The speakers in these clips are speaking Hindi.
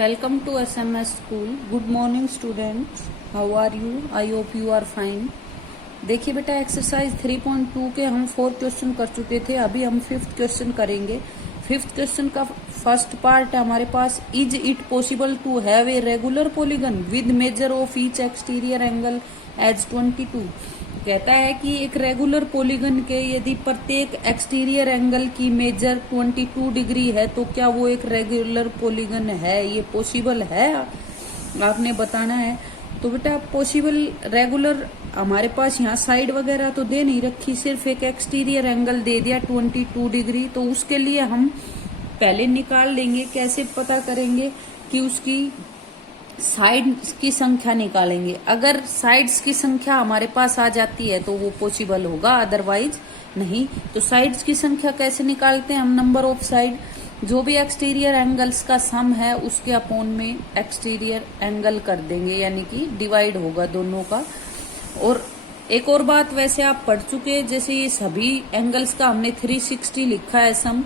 Welcome to SMS School. Good morning students. How are you? I hope you are fine. देखिए बेटा एक्सरसाइज 3.2 के हम 4 क्वेश्चन कर चुके थे. अभी हम 5th क्वेश्चन करेंगे. 5th क्वेश्चन का फर्स्ट पार्ट है हमारे पास. Is it possible to have a regular polygon with measure of each exterior angle as 22. कहता है कि एक रेगुलर पॉलीगन के यदि प्रत्येक एक्सटीरियर एंगल की मेजर 22 डिग्री है तो क्या वो एक रेगुलर पॉलीगन है. ये पॉसिबल है आपने बताना है. तो बेटा पॉसिबल रेगुलर हमारे पास यहाँ साइड वगैरह तो दे नहीं रखी, सिर्फ एक एक्सटीरियर एंगल दे दिया 22 डिग्री. तो उसके लिए हम पहले निकाल लेंगे. कैसे पता करेंगे कि उसकी साइड्स की संख्या निकालेंगे. अगर साइड्स की संख्या हमारे पास आ जाती है तो वो पॉसिबल होगा, अदरवाइज नहीं. तो साइड्स की संख्या कैसे निकालते हैं हम. नंबर ऑफ साइड, जो भी एक्सटीरियर एंगल्स का सम है उसके अपोन में एक्सटीरियर एंगल कर देंगे, यानी कि डिवाइड होगा दोनों का. और एक और बात, वैसे आप पढ़ चुके, जैसे ये सभी एंगल्स का हमने 360 लिखा है सम.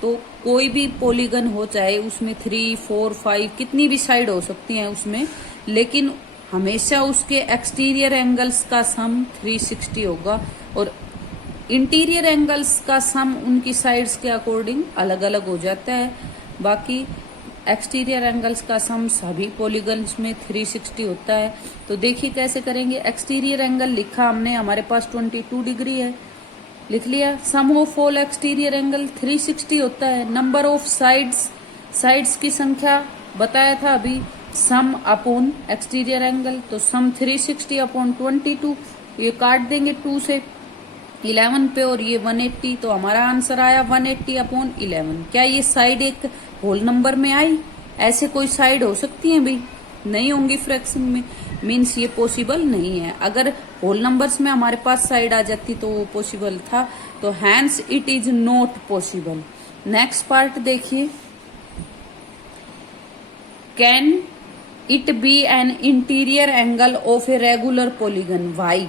तो कोई भी पॉलीगन हो, चाहे उसमें 3, 4, 5 कितनी भी साइड हो सकती हैं उसमें, लेकिन हमेशा उसके एक्सटीरियर एंगल्स का सम 360 होगा. और इंटीरियर एंगल्स का सम उनकी साइड्स के अकॉर्डिंग अलग अलग हो जाता है. बाकी एक्सटीरियर एंगल्स का सम सभी पॉलीगन्स में 360 होता है. तो देखिए कैसे करेंगे. एक्सटीरियर एंगल लिखा हमने, हमारे पास 22 डिग्री है, लिख लिया. सम ऑफ ऑल एक्सटीरियर एंगल 360 होता है. नंबर ऑफ साइड्स की संख्या बताया था अभी, सम अपॉन एक्सटीरियर एंगल. तो सम 360 अपॉन 22, ये काट देंगे 2 से 11 पे, और ये 180. तो हमारा आंसर आया 180 अपॉन 11. क्या ये साइड एक होल नंबर में आई? ऐसे कोई साइड हो सकती है भाई? नहीं होंगी फ्रैक्शन में, मीन्स ये पॉसिबल नहीं है. अगर होल नंबर्स में हमारे पास साइड आ जाती तो वो पॉसिबल था. तो hence it is not possible. Next part देखिए. Can it be an interior angle of a regular polygon? Why?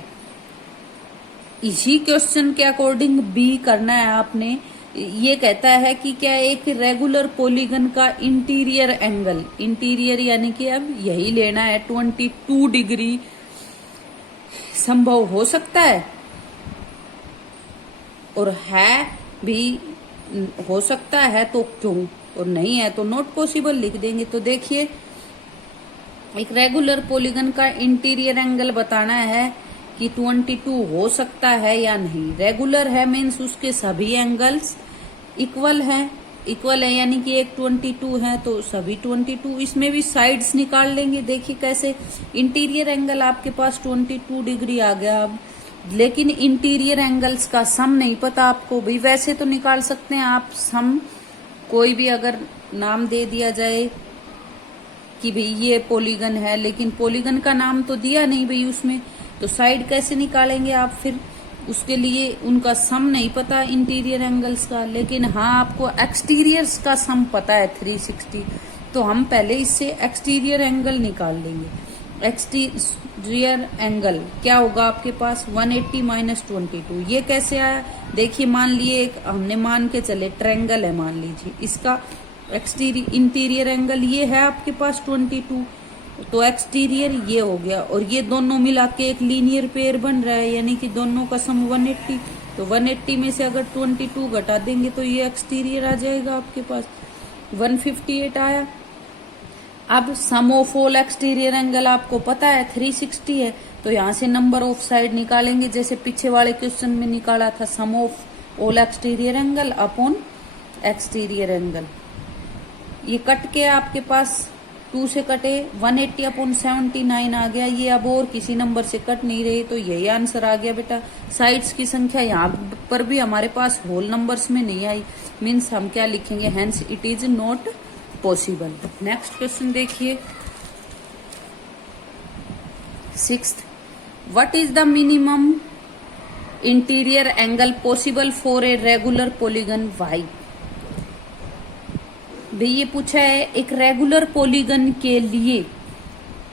इसी क्वेश्चन के अकॉर्डिंग बी करना है आपने. ये कहता है कि क्या एक रेगुलर पॉलीगन का इंटीरियर एंगल, इंटीरियर यानी कि अब यही लेना है 22 डिग्री, संभव हो सकता है? और है भी हो सकता है तो क्यों, और नहीं है तो नॉट पॉसिबल लिख देंगे. तो देखिए एक रेगुलर पॉलीगन का इंटीरियर एंगल बताना है कि 22 हो सकता है या नहीं. रेगुलर है मीन्स उसके सभी एंगल्स इक्वल है यानी कि एक 22 है तो सभी 22. इसमें भी साइड्स निकाल लेंगे. देखिए कैसे. इंटीरियर एंगल आपके पास 22 डिग्री आ गया अब, लेकिन इंटीरियर एंगल्स का सम नहीं पता आपको भी. वैसे तो निकाल सकते हैं आप सम, कोई भी अगर नाम दे दिया जाए कि भाई ये पॉलीगन है, लेकिन पॉलीगन का नाम तो दिया नहीं भाई उसमें. तो साइड कैसे निकालेंगे आप फिर? उसके लिए उनका सम नहीं पता इंटीरियर एंगल्स का, लेकिन हाँ आपको एक्सटीरियर्स का सम पता है 360. तो हम पहले इससे एक्सटीरियर एंगल निकाल लेंगे. एक्सटीरियर एंगल क्या होगा आपके पास? 180 माइनस 22. ये कैसे आया? देखिए मान लिए एक हमने मान के चले ट्रायंगल है, मान लीजिए इसका इंटीरियर एंगल ये है आपके पास 22, तो एक्सटीरियर ये हो गया, और ये दोनों मिला के एक लीनियर पेयर बन रहा है, यानी कि दोनों का सम 180. तो 180 में से अगर 22 घटा देंगे तो ये एक्सटीरियर आ जाएगा आपके पास. 158 आया. अब सम ऑफ ऑल एक्सटीरियर एंगल आपको पता है 360 है, तो यहाँ से नंबर ऑफ साइड निकालेंगे, जैसे पीछे वाले क्वेश्चन में निकाला था. Sum of all exterior angle upon exterior angle. ये कट के आपके पास 2 से कटे 180 अपॉन 79 आ गया. ये अब और किसी नंबर से कट नहीं रही, तो यही आंसर आ गया बेटा. साइड्स की संख्या यहाँ पर भी हमारे पास होल नंबर्स में नहीं आई, मीन्स हम क्या लिखेंगे? Hence it is not possible. Next question देखिए. 6th. What is the minimum interior angle possible for a regular polygon? Why? भाई ये पूछा है एक रेगुलर पॉलीगन के लिए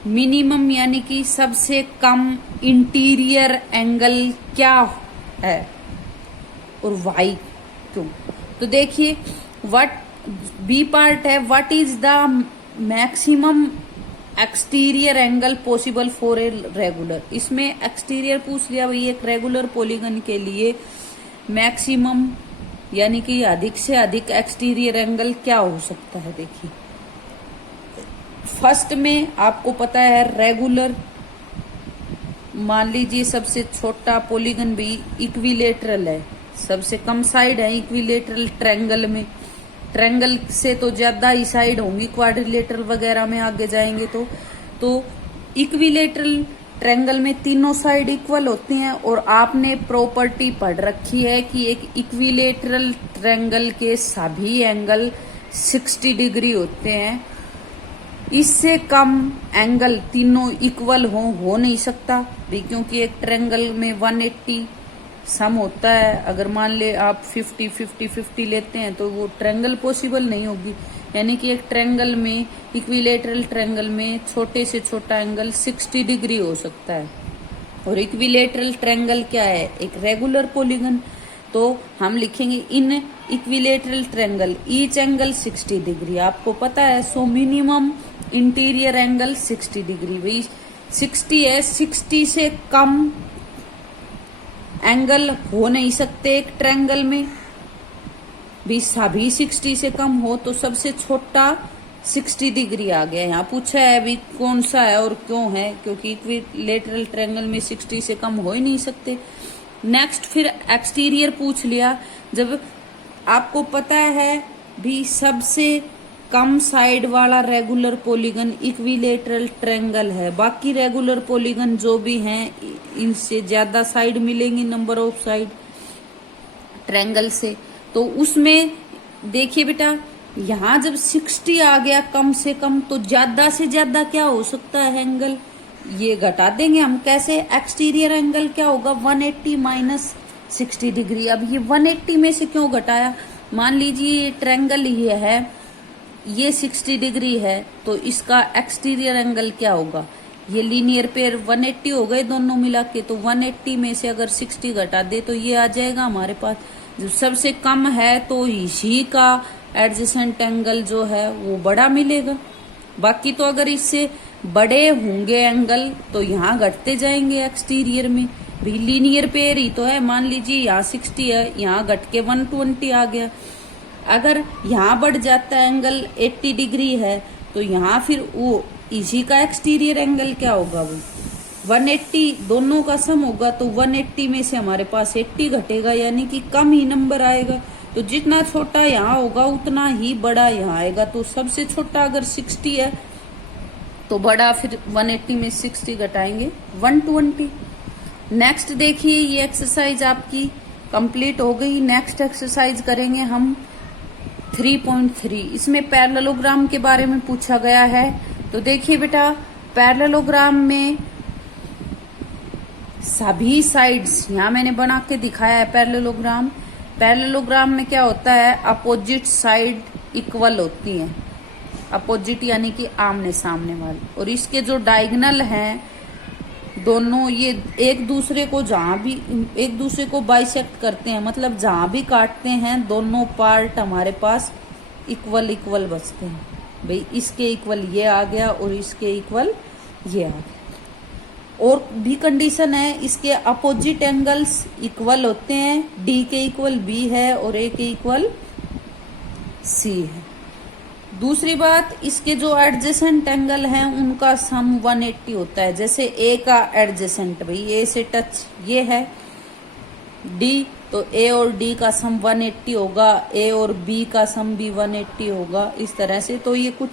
मिनिमम यानी कि सबसे कम इंटीरियर एंगल क्या है, और वाई क्यों. तो देखिए व्हाट बी पार्ट है, what is the maximum exterior angle possible for a regular. इसमें एक्सटीरियर पूछ लिया भाई, एक रेगुलर पॉलीगन के लिए मैक्सिमम यानी कि अधिक से अधिक एक्सटीरियर एंगल क्या हो सकता है। देखिए फर्स्ट में आपको पता है रेगुलर, मान लीजिए सबसे छोटा पॉलीगन भी इक्विलेटरल है, सबसे कम साइड है इक्विलेटरल ट्रायंगल में। ट्रायंगल से तो ज्यादा ही साइड होंगी क्वाड्रिलेटरल वगैरह में आगे जाएंगे तो इक्विलेटरल ट्रायंगल में तीनों साइड इक्वल होती हैं। और आपने प्रॉपर्टी पढ़ रखी है कि एक इक्विलेटरल ट्रायंगल के सभी एंगल 60 डिग्री होते हैं। इससे कम एंगल तीनों इक्वल हो नहीं सकता भी, क्योंकि एक ट्रायंगल में 180 सम होता है। अगर मान ले आप 50 लेते हैं तो वो ट्रायंगल पॉसिबल नहीं होगी। यानी कि एक ट्रायंगल में, इक्विलेटरल ट्रायंगल में छोटे से छोटा एंगल 60 डिग्री हो सकता है। और इक्विलेटरल ट्रायंगल क्या है, एक रेगुलर पॉलीगन। तो हम लिखेंगे इन equilateral triangle each angle 60 degree. आपको पता है so minimum interior angle 60 degree, वही 60 है, 60 से कम एंगल हो नहीं सकते एक ट्रायंगल में भी। सभी 60 से कम हो तो सबसे छोटा 60 डिग्री आ गया। यहाँ पूछा है अभी कौन सा है और क्यों है, क्योंकि इक्विलेटरल ट्रायंगल में 60 से कम हो ही नहीं सकते। नेक्स्ट फिर एक्सटीरियर पूछ लिया। जब आपको पता है भी सबसे कम साइड वाला रेगुलर पॉलीगन इक्विलेटरल ट्रायंगल है, बाकी रेगुलर पॉलीगन जो भी हैं इनसे ज्यादा साइड मिलेंगी नंबर ऑफ साइड ट्रायंगल से। तो उसमें देखिए बेटा यहाँ जब 60 आ गया कम से कम, तो ज्यादा से ज्यादा क्या हो सकता है एंगल, ये घटा देंगे हम। कैसे, एक्सटीरियर एंगल क्या होगा 180 माइनस 60 डिग्री। अब ये 180 में से क्यों घटाया, मान लीजिए ये ट्रायंगल ये है, ये 60 डिग्री है, तो इसका एक्सटीरियर एंगल क्या होगा, ये लीनियर पेयर 180 हो गए दोनों मिला के। तो 180 में से अगर 60 घटा दे तो ये आ जाएगा हमारे पास। जो सबसे कम है तो इसी का एडजेसेंट एंगल जो है वो बड़ा मिलेगा। बाकी तो अगर इससे बड़े होंगे एंगल तो यहाँ घटते जाएंगे एक्सटीरियर में भी। लीनियर पेयर ही तो है, मान लीजिए यहाँ 60 है, यहाँ घट के 120 आ गया। अगर यहाँ बढ़ जाता है एंगल 80 डिग्री है तो यहाँ फिर वो इसी का एक्सटीरियर एंगल क्या होगा, वो 180 दोनों का सम होगा। तो 180 में से हमारे पास 80 घटेगा, यानी कि कम ही नंबर आएगा। तो जितना छोटा यहाँ होगा उतना ही बड़ा यहाँ आएगा। तो सबसे छोटा अगर 60 है तो बड़ा फिर 180 में 60 घटाएंगे 120। नेक्स्ट देखिए ये एक्सरसाइज आपकी कंप्लीट हो गई। नेक्स्ट एक्सरसाइज करेंगे हम 3.3। इसमें पैरेललोग्राम के बारे में पूछा गया है। तो देखिए बेटा पैरेललोग्राम में सभी साइड्स, यहाँ मैंने बना के दिखाया है पैरेललोग्राम। पैरेललोग्राम में क्या होता है, अपोजिट साइड इक्वल होती हैं, अपोजिट यानी कि आमने सामने वाली। और इसके जो डायगोनल हैं दोनों, ये एक दूसरे को जहां भी एक दूसरे को बाइसेक्ट करते हैं, मतलब जहां भी काटते हैं दोनों पार्ट हमारे पास इक्वल इक्वल बचते हैं। भाई इसके इक्वल ये आ गया और इसके इक्वल ये आ गया। और भी कंडीशन है, इसके अपोजिट एंगल्स इक्वल होते हैं। डी के इक्वल बी है और ए के इक्वल सी है। दूसरी बात, इसके जो एडजेसेंट एंगल हैं उनका सम 180 होता है। जैसे ए का एडजेसेंट, भाई ए से टच ये है डी, तो ए और डी का सम 180 होगा, ए और बी का सम भी 180 होगा, इस तरह से। तो ये कुछ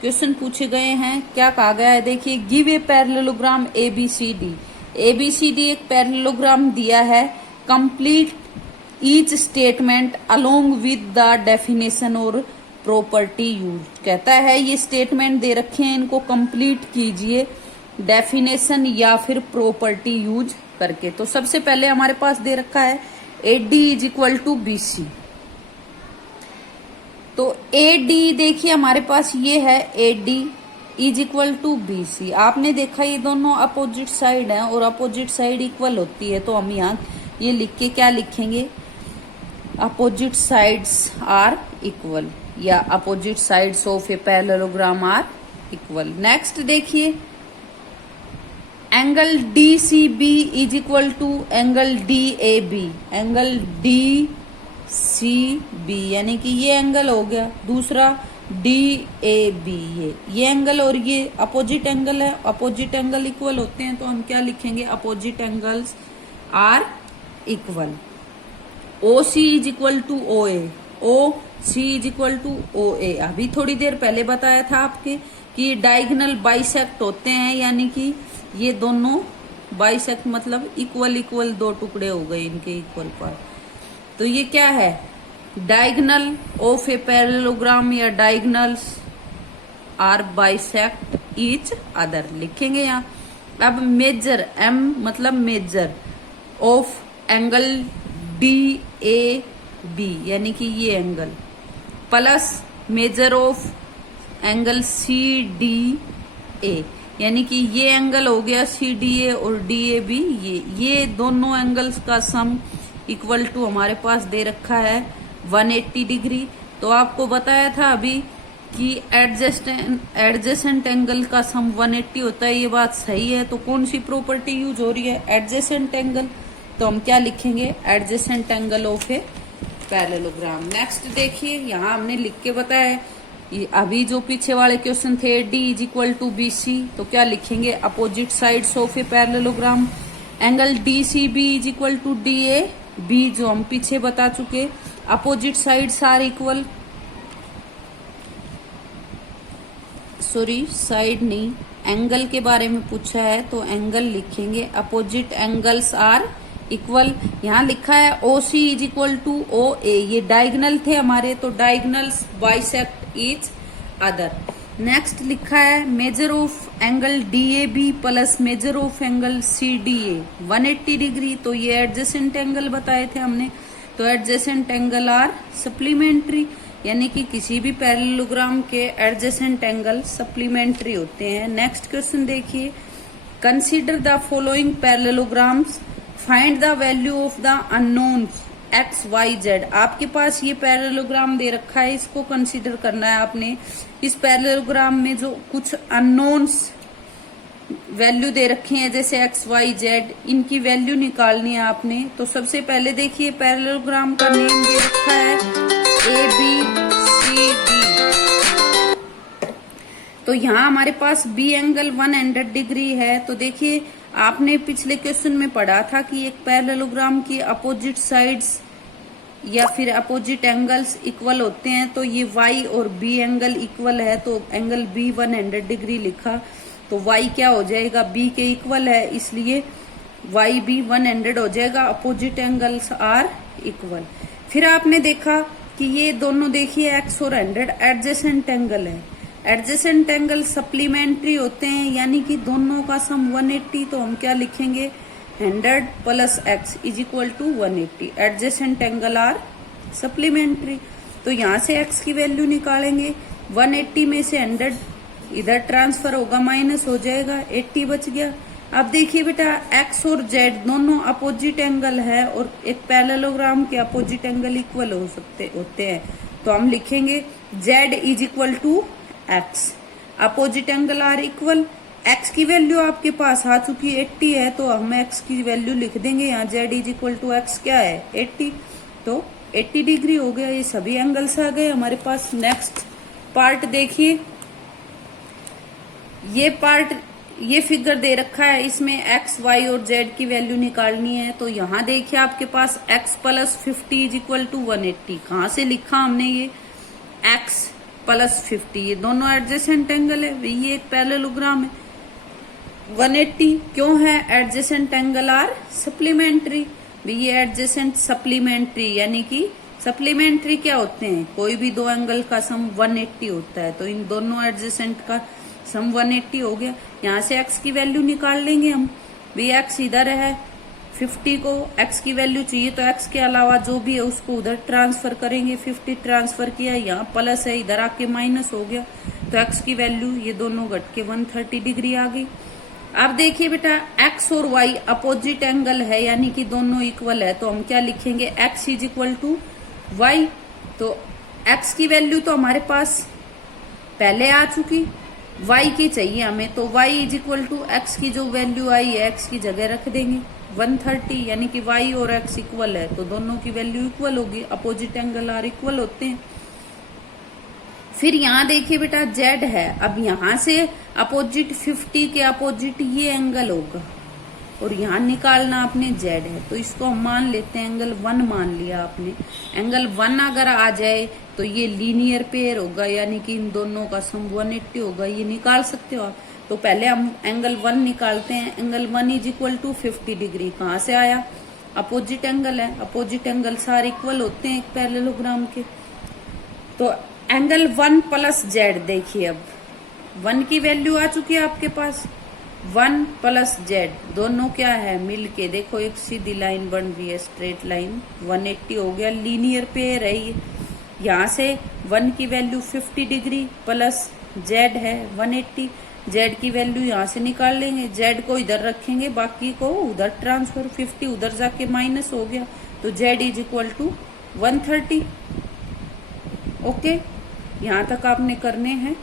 क्वेश्चन पूछे गए हैं। क्या कहा गया है, देखिए give a parallelogram ABCD। ABCD एक पैरेललोग्राम दिया है। Complete each statement along with the definition और प्रॉपर्टी यूज। कहता है ये स्टेटमेंट दे रखे हैं, इनको कंप्लीट कीजिए डेफिनेशन या फिर प्रॉपर्टी यूज करके। तो सबसे पहले हमारे पास दे रखा है AD is equal to BC। तो AD देखिए हमारे पास ये है, AD is equal to BC। आपने देखा ये दोनों अपोजिट साइड हैं और अपोजिट साइड इक्वल होती है। तो हम यहाँ ये लिख के क्या लिखेंगे, अपोजिट साइड्स आर इक्वल। या opposite sides of a parallelogram are equal. Next देखिए, angle D C B is equal to angle D A B. Angle D C B यानी कि ये एंगल हो गया, दूसरा डी ए बी ये एंगल, और ये अपोजिट एंगल है। अपोजिट एंगल इक्वल होते हैं तो हम क्या लिखेंगे, opposite angles are equal. O C is equal to O A, O C is equal to O A. अभी थोड़ी देर पहले बताया था आपके कि ये डायगोनल बाइसेक्ट होते हैं, यानी कि ये दोनों बाइसेक्ट मतलब इक्वल इक्वल दो टुकड़े हो गए इनके इक्वल पर। तो ये क्या है, डायगोनल ऑफ ए पैरेललोग्राम या diagonals are bisect each other लिखेंगे यहाँ। अब मेजर, एम मतलब measure of angle D A B यानी कि ये एंगल, plus measure of angle C D A यानी कि ये एंगल हो गया सी डी ए और डी ए बी, ये दोनों एंगल्स का सम इक्वल टू हमारे पास दे रखा है 180 डिग्री। तो आपको बताया था अभी कि एडजेसेंट एंगल का सम 180 होता है, ये बात सही है। तो कौन सी प्रॉपर्टी यूज हो रही है, एडजेसेंट एंगल। तो हम क्या लिखेंगे, adjacent angle of a parallelogram. Next देखिए, यहाँ हमने लिख के बताया है, अभी जो पीछे वाले क्वेश्चन थे D is equal to B C, तो क्या लिखेंगे, opposite sides of a parallelogram. Angle D C B is equal to D A B, जो हम पीछे बता चुके, opposite sides are equal, sorry side नहीं, एंगल के बारे में पूछा है तो एंगल लिखेंगे, अपोजिट एंगल्स आर इक्वल। यहाँ लिखा है O C is equal to O A, ये डायगोनल थे हमारे, तो diagonals bisect each other. Next लिखा है measure of angle D A B plus measure of angle C D A 180 degree, तो ये एडजेसेंट एंगल बताए थे हमने। तो एडजेसेंट एंगल आर सप्लीमेंट्री, यानी कि किसी भी पैरेललोग्राम के एडजेसेंट एंगल सप्लीमेंट्री होते हैं। नेक्स्ट क्वेश्चन देखिए, consider the following parallelograms, find the value of the unknowns x y z. आपके पास ये पैरेललोग्राम दे रखा है, इसको कंसीडर करना है आपने। इस पैरेललोग्राम में जो कुछ अननोन्स वैल्यू दे रखे हैं जैसे एक्स वाई जेड, इनकी वैल्यू निकालनी है आपने। तो सबसे पहले देखिए, पैरेललोग्राम का नेम दे रखा है ए बी सी डी, तो यहाँ हमारे पास बी एंगल 100 डिग्री है। तो देखिए, आपने पिछले क्वेश्चन में पढ़ा था कि एक पैरेललोग्राम की अपोजिट साइड्स या फिर अपोजिट एंगल्स इक्वल होते हैं, तो ये y और b एंगल इक्वल है, तो एंगल b 100 डिग्री लिखा, तो y क्या हो जाएगा, b के इक्वल है, इसलिए y भी 100 हो जाएगा। Opposite angles are equal. फिर आपने देखा कि ये दोनों देखिए x और 100 एडजेसेंट एंगल है, एडजेसेंट एंगल सप्लीमेंट्री होते हैं, यानी कि दोनों का सम 180। तो हम क्या लिखेंगे, 100 plus x is equal to 180, adjacent angle are supplementary. तो यहाँ से x की वैल्यू निकालेंगे, 180 में से 100 इधर ट्रांसफर होगा, माइनस हो जाएगा, 80 बच गया। अब देखिए बेटा, x और z दोनों अपोजिट एंगल है और एक पैरेललोग्राम के अपोजिट एंगल इक्वल होते हैं, तो हम लिखेंगे z is equal to x, opposite angle are equal. x की वैल्यू आपके पास आ चुकी 80 है, तो हम x की वैल्यू लिख देंगे यहाँ, z is equal to x क्या है 80, तो 80 डिग्री हो गया। ये सभी एंगल्स आ गए हमारे पास। नेक्स्ट पार्ट देखिए, ये फिगर दे रखा है, इसमें x, y और z की वैल्यू निकालनी है। तो यहाँ देखिए आपके पास x plus 50 is equal to 180, कहाँ से लिखा हमने ये x प्लस 50, ये दोनों एडजेसेंट एंगल है, ये एक पैरेललोग्राम है। 180 क्यों है, एडजेसेंट एंगल आर सप्लीमेंट्री, ये एडजेसेंट सप्लीमेंट्री, यानी कि सप्लीमेंट्री क्या होते हैं, कोई भी दो एंगल का सम 180 होता है, तो इन दोनों एडजेसेंट का सम 180 हो गया। यहाँ से x की वैल्यू निकाल लेंगे हम, भी x इधर है, 50 को x की वैल्यू चाहिए तो x के अलावा जो भी है उसको उधर ट्रांसफर करेंगे। 50 ट्रांसफर किया, यहाँ प्लस है, इधर आके माइनस हो गया, तो x की वैल्यू ये दोनों घट के 130 डिग्री आ गई। अब देखिए बेटा, x और y अपोजिट एंगल है, यानी कि दोनों इक्वल है, तो हम क्या लिखेंगे, x is equal to y, तो एक्स की वैल्यू तो हमारे पास पहले आ चुकी, वाई की चाहिए हमें, तो y is equal to x की जो वैल्यू आई है एक्स की जगह रख देंगे 130, यानी कि वाई और एक्स इक्वल है तो दोनों की वैल्यू इक्वल होगी, अपोजिट एंगल आर इक्वल होते हैं। फिर यहाँ देखिए बेटा जेड है, अब यहां से अपोजिट 50 के अपोजिट ये एंगल होगा और यहाँ निकालना आपने जेड है, तो इसको हम मान लेते हैं एंगल 1 मान लिया आपने। एंगल 1 अगर आ जाए तो ये लीनियर पेयर होगा, यानी कि इन दोनों का सम 180 होगा, ये निकाल सकते हो आप। तो पहले हम एंगल 1 निकालते हैं। Angle 1 is equal to 50 degree, कहाँ से आया, अपोजिट एंगल है, अपोजिट एंगल सारे इक्वल होते हैं एक पैरेललोग्राम के। तो एंगल 1 प्लस जेड, देखिए अब 1 की वैल्यू आ चुकी है आपके पास, 1 प्लस जेड दोनों क्या है मिलके, देखो एक सीधी लाइन बन रही है, स्ट्रेट लाइन, 180 हो गया, लीनियर पेयर है ये। यहाँ से 1 की वैल्यू 50 डिग्री प्लस जेड है 180, जेड की वैल्यू यहाँ से निकाल लेंगे, जेड को इधर रखेंगे, बाकी को उधर ट्रांसफर, 50 उधर जाके माइनस हो गया, तो z is equal to 130। Okay, यहाँ तक आपने करने हैं।